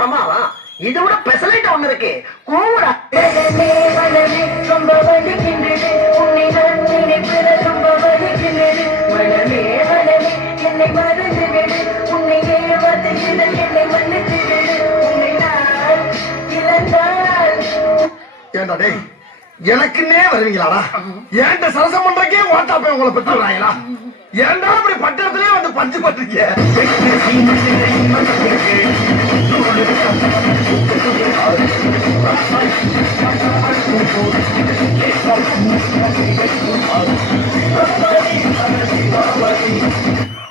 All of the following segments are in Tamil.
பிரமாதம். இது விட பெசலைட் ஒண்ணு இருக்கு. கூடா ஏண்டா டேய், எனக்குன்னே வருவீங்களாடா? ஏன்ட சரசம் பண்றக்கே ஓட்டா போய் உங்களை பெற்றுறாங்களா? ஏன்டா அப்படி பட்டத்திலே வந்து பஞ்சு பண்றீங்க?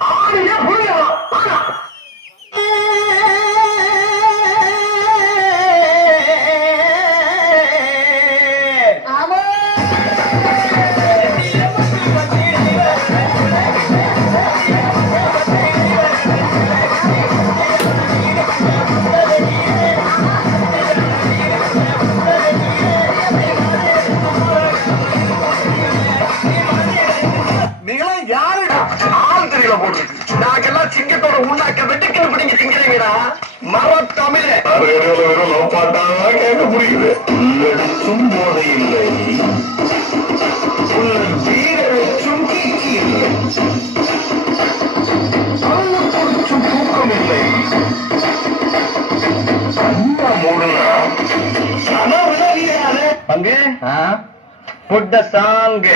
ஆணியா புரியலாம். நாங்கெல்லாம் சிங்கத்தோட உண்ணாக்க வெட்டுக்கிட்டு பிடிங்க திங்கிறீங்கடா. மர தமிழ பாட்டா கேட்க முடியுது. உள்ளடிச்சும் போதை இல்லை, வீரச்சும் கீச்சி இல்லை, குறிச்சும் தூக்கம் இல்லை. மூடனா சன விளையாடு அங்கே புட்ட சாங்கு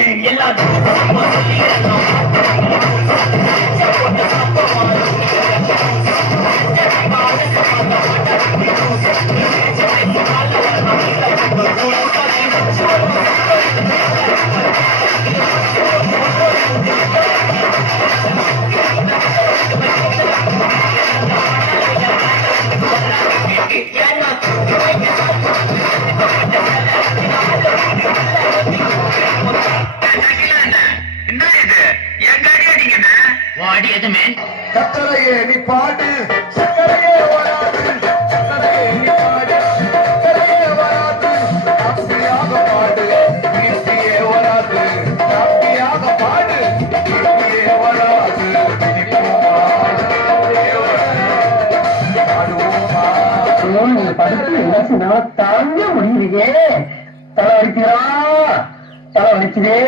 சக்கரையே நீ பாடு, சக்கரையே வராது, சக்கரையே நீ பாடு, சக்கரையே வராது, காப்பியாக பாடு, கீர்த்தியே வராது, காப்பியாக பாடு, கீர்த்தியே வராது, தாங்க முடியுறீங்க. தலை வலிக்கிறா, தலை வலிக்குதே.